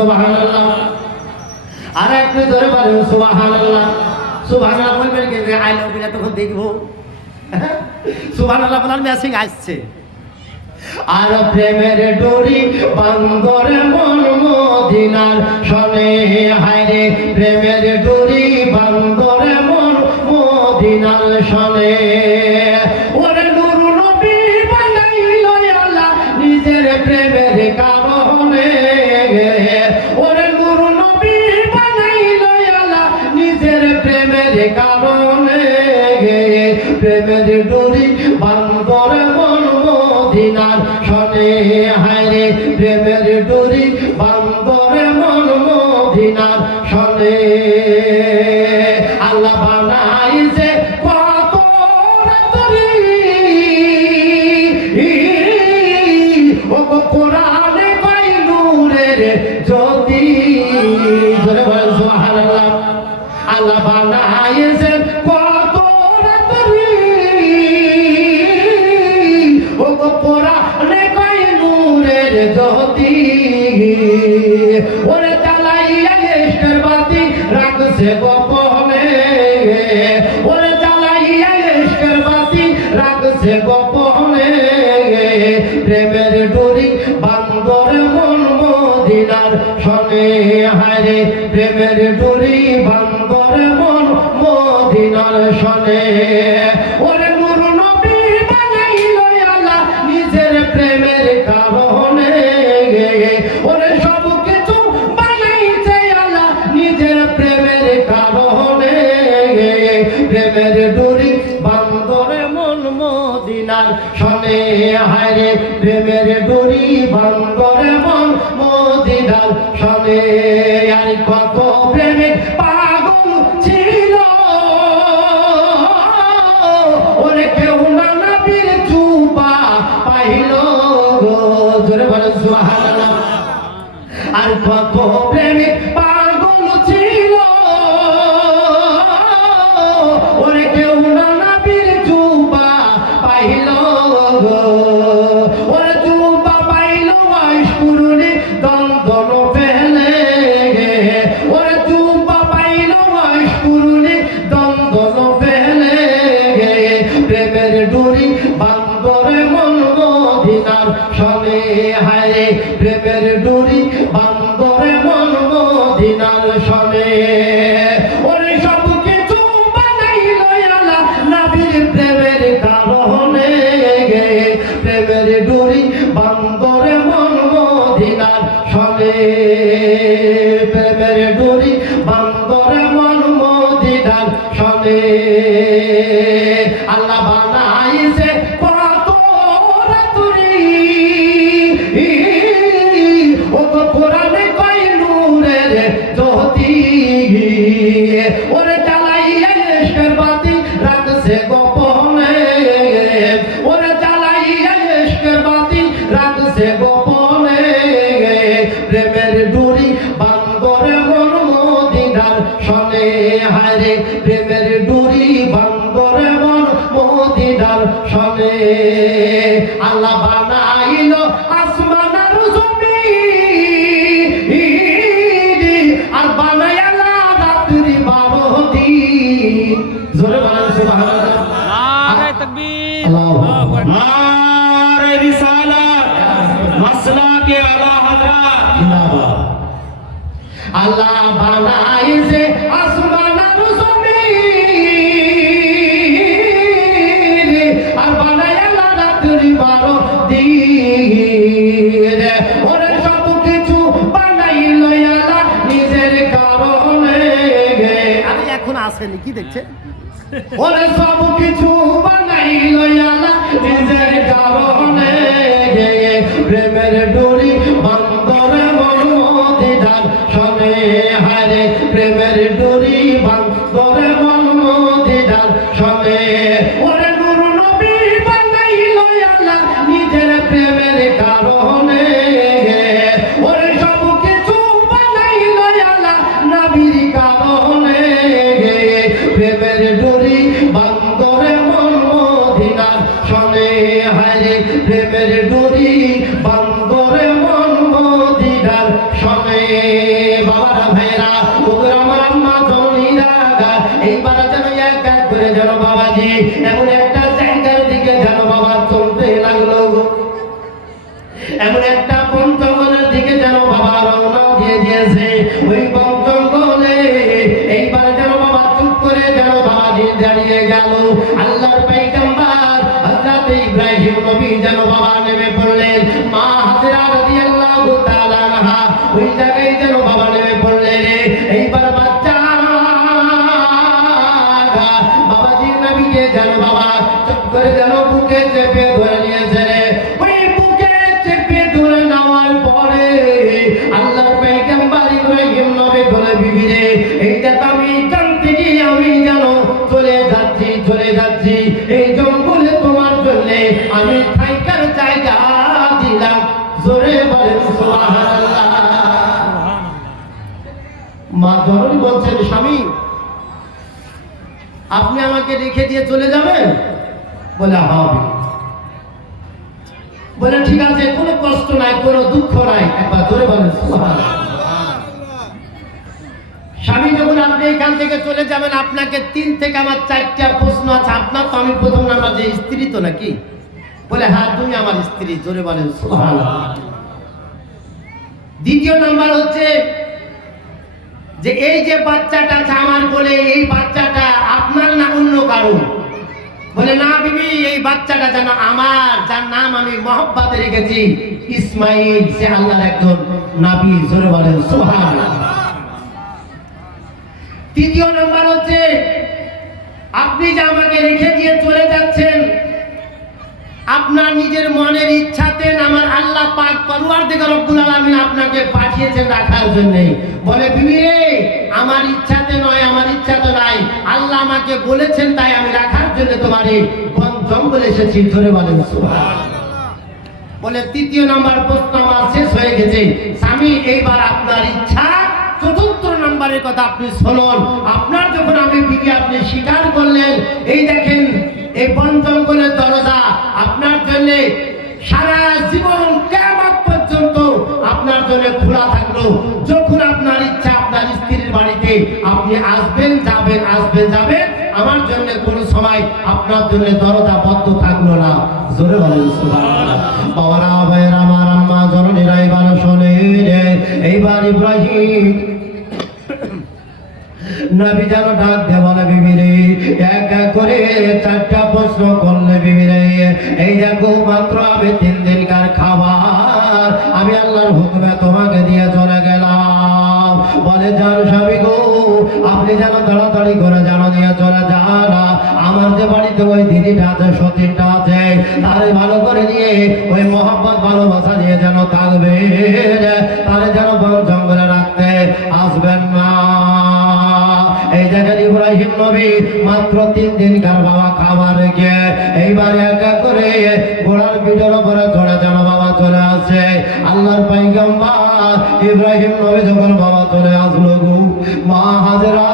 সুবহানাল্লাহ। আর একটু ধরে বলেন সুবহানাল্লাহ। সুবহানাল্লাহ বলবেন প্রেমের ডোরি বান্দরে মন মদিনার শনে হায়রে প্রেমের ডোরি বান্দরে মন মদিনার শনে ওরে নিজের প্রেমের কারণে। প্রেমের ডোরি বান্দর মন মদিনার হায়রে প্রেমের ডোরি বান্দর মন মদিনার আল্লাহ বানাইছে কত আল্লাহ বানাইছে প্রেমের ডোরি বান্দর মন মদিনার সনে। হারে প্রেমের ডোরি বান্দর মন মদিনার সনে। ওরে প্রেমের ডোরি বান্দরে মন মদিনার শনে আর কত মদিনার মদিনার শনে হায়রে প্রেমের ডুরি বান্দরে মন মদিনার শনে আল্লাহ বানাইল আসমান আর জমিন আর বানাইলা রাত্রি বারো দিন। জোরে বলেন সুবহানাল্লাহ। নারে তাকবীর। আল্লাহু আকবার। নারে রিসালাত মাসলা কে আলা হযরত। আল্লাহ বানাইছে আসমান আর জমিন। আর বানাইলা রাত্রি বারো দিন। ওরে সব কিছু বানাইল আল্লাহ নিজের কারণে। আমি এখন আসেনি কি দেখছেন? ওরে সব কিছু বানাইল আল্লাহ নিজের কারণে। প্রেমের ডোরি বান্দরে হারে প্রেমের ডরি ভাঙ তোরে মন মদিনার সবে এইবার যেন এক এক করে যেন বাবাজি, এমন একটা জায়গার দিকে যেন বাবা চলতে লাগল। এমন একটা বন দিকে যেন বাবা রওনা দিয়ে দিয়েছে। ওই জঙ্গলে এইবার যেন বাবা চুপ করে যেন বাবা দিয়ে দাঁড়িয়ে গেল। আল্লাহর পাইগাম্বার হযরত ইব্রাহিম নবী যেন বাবা নেমে পড়লেন। মা হাজরা রাদিয়াল্লাহু তাআলা ওই জায়গায় যেন বাবা নেমে পড়লেন। এইবার বাচ্চা নবীকে যেন বাবা করে যেন বুকে চেপে আপনি আমাকে রেখে দিয়ে চলে যাবেন? বলে হবে। বলে, ঠিক আছে, কোনো কষ্ট নাই, কোনো দুঃখ নাই। একবার ধরে বলেন স্বামী, যখন আপনি এখান থেকে চলে যাবেন, আপনাকে তিন থেকে আমার চারটা প্রশ্ন আছে। আপনার তো আমি প্রথম নাম্বার, যে স্ত্রী তো নাকি? বলে হ্যাঁ তুমি আমার স্ত্রী। জোরে বলেন। দ্বিতীয় নাম্বার হচ্ছে যে, এই যে বাচ্চাটা আছে আমার বলে এই বাচ্চাটা বাচ্চাটা যেন আমার, যার নাম আমি মোহাব্বাতে রেখেছি, ইসমাইল, সে আল্লাহর একজন নাবি, জোরে বলেন সুবহান তৃতীয় নাম্বার হচ্ছে, আপনি যে আমাকে রেখে দিয়ে চলে যাচ্ছেন, আপনার নিজের মনের ইচ্ছাতে আমার আল্লাহ পাক পরওয়ার দিকে রব্বুল আলামিন আপনাকে পাঠিয়েছেন রাখার জন্য। বলে বিবি আমার ইচ্ছাতে নয়, আমার ইচ্ছা তো নাই। আল্লাহ আমাকে বলেছেন তাই আমি রাখার জন্য তোমার জঙ্গলে এসেছি, ধরে বলেন বলে, তৃতীয় নাম্বার প্রশ্ন আমার শেষ হয়ে গেছে। স্বামী, এইবার আপনার ইচ্ছা, চতুর্থ নাম্বারের কথা আপনি শুনুন। আপনার যখন আমি বিবি আপনি স্বীকার করলেন, এই দেখেন, এই জঙ্গলের দরজা, আপনার জন্য সারা জীবন কেমন পর্যন্ত আপনার জন্য খোলা থাকল। যখন আপনার ইচ্ছা, আপনার স্ত্রীর বাড়িতে আপনি আসবেন, যাবেন আসবেন, যাবেন আমার জন্য কোনো সময় আপনার জন্য দরজা বন্ধ থাকল না। জোরে বলেন বাবারা আমার আম্মা এইবার ইব্রাহিম নবী যেন ডাক দিয়ে বলে, বিবি রে, এক এক করে চারটা প্রশ্ন করলে বিবি রে। এই দেখো, মাত্র আমি তিন দিনকার খাবার, আমি আল্লাহর হুকুমে তোমাকে দিয়ে চলে গেলাম। বলে যান স্বামী আপনি যেন তাড়াতাড়ি করে যেন দিয়ে চলে যান। আমার যে বাড়িতে ওই দিদিটা আছে সতীনটা আছে, তারে ভালো করে নিয়ে ওই মোহাম্মদ ভালোবাসা দিয়ে যেন থাকবে। তারে যেন জঙ্গলে রাখতে আসবেন না। এই দেখেন ইব্রাহিম নবী, মাত্র তিন দিন কার বাবা খাবার রেখে এইবার এক এক করে ঘোড়ার পিঠের উপরে চড়ে যেন বাবা চলে আসে। আল্লাহর পাইগাম্বার, ইব্রাহিম নবী যখন বাবা চলে আসলো গো। মা হাজরা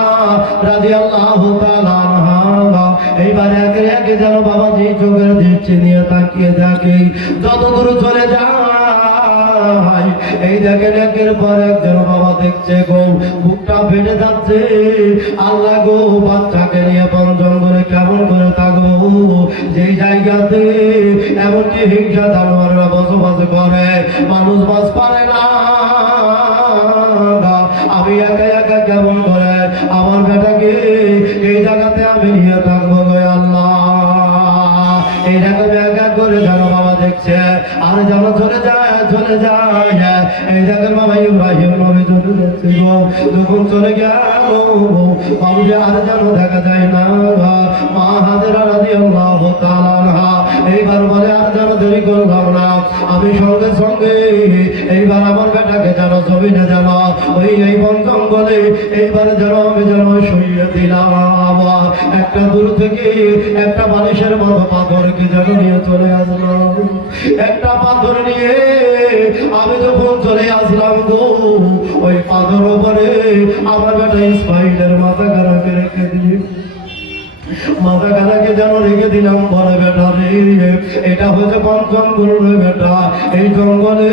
তাআলা আনহা। এইবার একে একে যেন বাবা যে চোখের দৃষ্টি নিয়ে তাকিয়ে থাকে যত দূর চলে যায়। এই দেখেন একের পর এক যেন বাবা দেখছে, গো, বুকটা ফেটে যাচ্ছে। আল্লাহ গো, বাচ্চাকে নিয়ে বন জঙ্গলে কেমন করে থাকব? যেই জায়গাতে এমনকি হিংসা জানোয়াররা বসবাস করে, মানুষ বাস পারে না। আর যেন চলে যায় চলে যায়। এই জায়গার বাবা ইব্রাহিম নবী চলে যাচ্ছে যখন চলে গেল বাবুজি আর যেন দেখা যায় না মা হাজরা রাদিয়াল্লাহু তাআলা আনহা এইবার বলে, আর যেন দেরি করলাম না। আমি সঙ্গে সঙ্গে এইবার আমার বেটাকে যেন জমিনে যেন ওই, এই বন জঙ্গলে এইবার যেন আমি যেন শুয়ে দিলাম। একটা দূর থেকে একটা বালিশের মতো পাথরকে যেন নিয়ে চলে আসলাম। একটা পাথর নিয়ে আমি যখন চলে আসলাম তো ওই পাথর উপরে আমার বেটা ইসমাইলের মাথা খারাপে রেখে দিয়ে মাথা কাদাকে যেন রেখে দিলাম, বলে বেটা রে, এটা হচ্ছে পঞ্চম গুরু বেটা। এই জঙ্গলে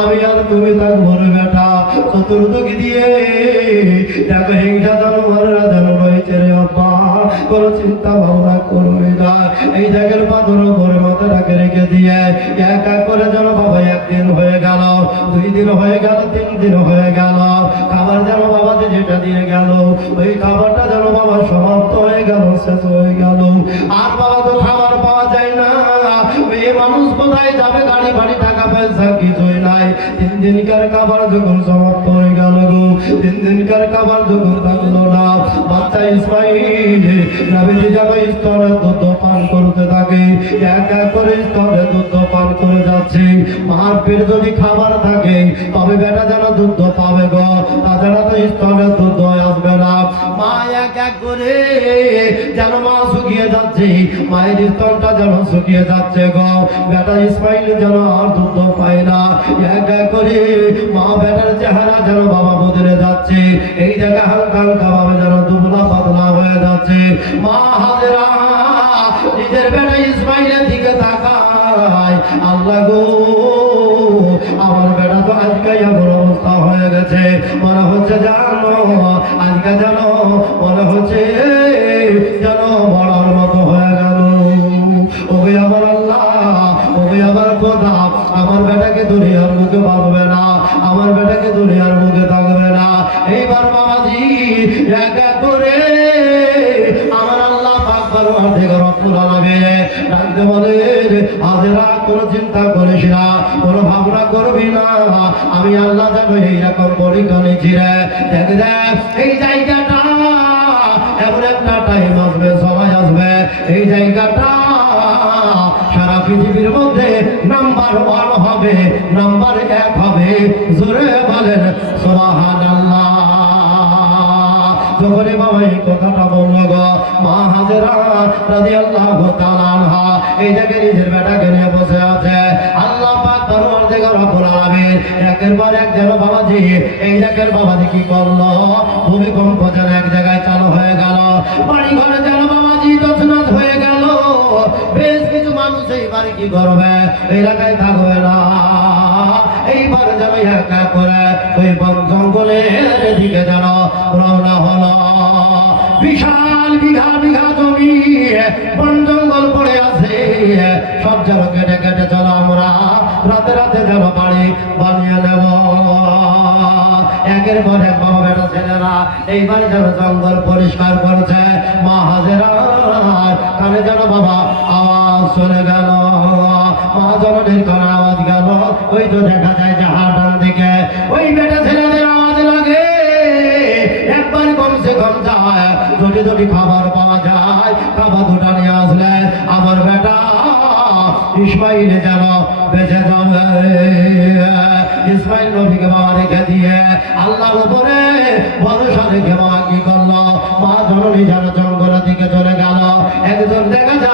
আমি আর তুমি থাকব রে বেটা। চতুর্দিকে দিয়ে? দেখো হিংসা জানোয়াররা যেন রয়েছে রে অপা কোনো চিন্তা ভাবনা করবে এই জায়গার পাথর করে মাথাটাকে রেখে দিয়ে এক এক করে যেন বাবা একদিন হয়ে গেল, দুই দিন হয়ে গেল, তিন দিন হয়ে গেল। খাবার যেন বাবাকে যেটা দিয়ে গেল, ওই খাবারটা যেন বাবা সমাপ্ত হয়ে গেল, শেষ হয়ে গেল। আর বাবা তো খাবার পাওয়া যায় না মেয়ে মানুষ কোথায় যাবে? গাড়ি, বাড়ি, টাকা পয়সা কিছুই নাই। তিন দিনকার খাবার যখন সমাপ্ত হয়ে গেল গো, তিন দিনকার খাবার যখন থাকল না, বাচ্চা ইসমাইল, নবীজি যেন স্তরে দুধ থাকে এক এক করে স্তরে দুধ পান করে যাচ্ছে। মার যদি খাবার থাকে, তবে বেটা যেন দুধ পাবে গো তাছাড়া তো স্তরে দুধ আসবে না। মা এক এক করে যেন মা শুকিয়ে যাচ্ছে, মায়ের স্তনটা যেন শুকিয়ে যাচ্ছে বেটা ইসমাইল যেন আর দুধ পায় না। এক এক করে মা বেটার চেহারা যেন বাবা বদলে যাচ্ছে। এই জায়গা হালকা হালকা বাবা যেন দুবলা পাতলা হয়ে যাচ্ছে। মা হাজরা নিজের বেটা ইসমাইলের দিকে তাকায়, আল্লাহ গো, আমার বেটা তো আজকে এমন অবস্থা হয়ে গেছে। মনে হচ্ছে জানো, আজকে জানো মনে হচ্ছে যেন বড়ার মতো হয়ে গেল। আমার আল্লাহ আমার কথা আমার বেটাকে দুনিয়ার মুখে না, আমার বেটাকে দুনিয়ার মুখে থাকবে না। এইবার বাবাজি এক এক করে থেকে রব্বুল আলামিন ডাকতে বলে হাজেরা কোনো চিন্তা করিস না, কোনো ভাবনা করবি না। আমি আল্লাহ যাব এইরকম পরীক্ষা নিচ্ছি রে। দেখ এই জায়গাটা এমন একটা টাইম আসবে, সময় আসবে। এই জায়গাটা সারা পৃথিবীর মধ্যে নাম্বার ওয়ান হবে নাম্বার এক হবে। জোরে বলেন সোহান যখনই বাবা এই কথাটা বলল গো। মা হাজেরা রাজি আল্লাহ তাআলা এই জায়গায় নিজের বেটাকে নিয়ে বসে আছে। আল্লাহ কি করল? ভূমিকম্প এক জায়গায় চালু হয়ে গেল। বাড়ি ঘরে যেন বাবাজি তছনছ হয়ে গেল। বাড়ি কি করবে? এলাকায় থাকবে না। এইবার যেন একা করে ওই বন জঙ্গলের দিকে যেন রওনা হলো। বিশাল বিঘা বিঘা জমি, বন জঙ্গল পড়ে আছে। সব যেন কেটে কেটে চলো আমরা। রাতে রাতে যেন বাড়ি বানিয়ে নেব। একের পর এক বাবা বেটা ছেলেরা এইবার যেন জঙ্গল পরিষ্কার করেছে। মা হাজেরা কানে যেন বাবা আওয়াজ চলে গেল। মা জননীর আওয়াজ গেল। ওই তো দেখা যায় জাহার ডান দিকে। ওই বেটা ছেলেদের আওয়াজ লাগে। একবার কমসে কম যায় যদি যদি খাবার পাওয়া যায় খাবার দুটা নিয়ে আসলে আমার বেটা ইসমাইল যেন বেঁচে যাবে ইসমাইল নবীকে বাবা রেখে দিয়ে আল্লাহর উপরে ভরসা রেখে মা কি করল? মা জননী যেন জঙ্গলের দিকে চলে গেল। একজন দেখা যায়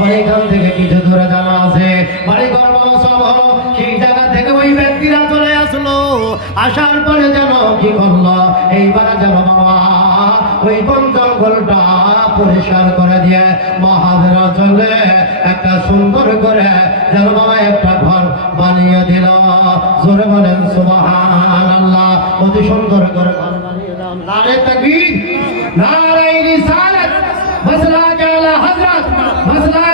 আছো বলে এখান থেকে কিছু দূরে জানা আছে। বাড়ি ঘর সব সেই জায়গা থেকে ওই ব্যক্তিরা চলে আসলো। আসার পরে যেন কি করল? এইবার যেন বাবা ওই বন জঙ্গলটা পরিষ্কার করে দিয়ে মহাদেরা চলে একটা সুন্দর করে যেন বাবা একটা ঘর বানিয়ে দিল। জোরে বলেন সুবহান আল্লাহ অতি সুন্দর করে ঘর বানিয়ে দাও নারে তাকবীর, নারে রিসালাত, মসলা কালা হযরত, মসলা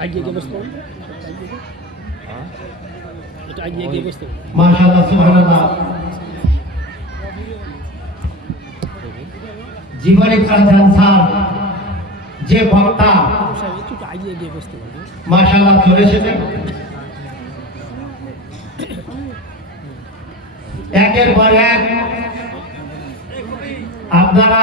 আগিয়ে গিয়ে বসতে এটা জীবনে যে বক্তা। আগিয়ে গিয়ে বসতে মাশাআল্লাহ একের পর এক। আপনারা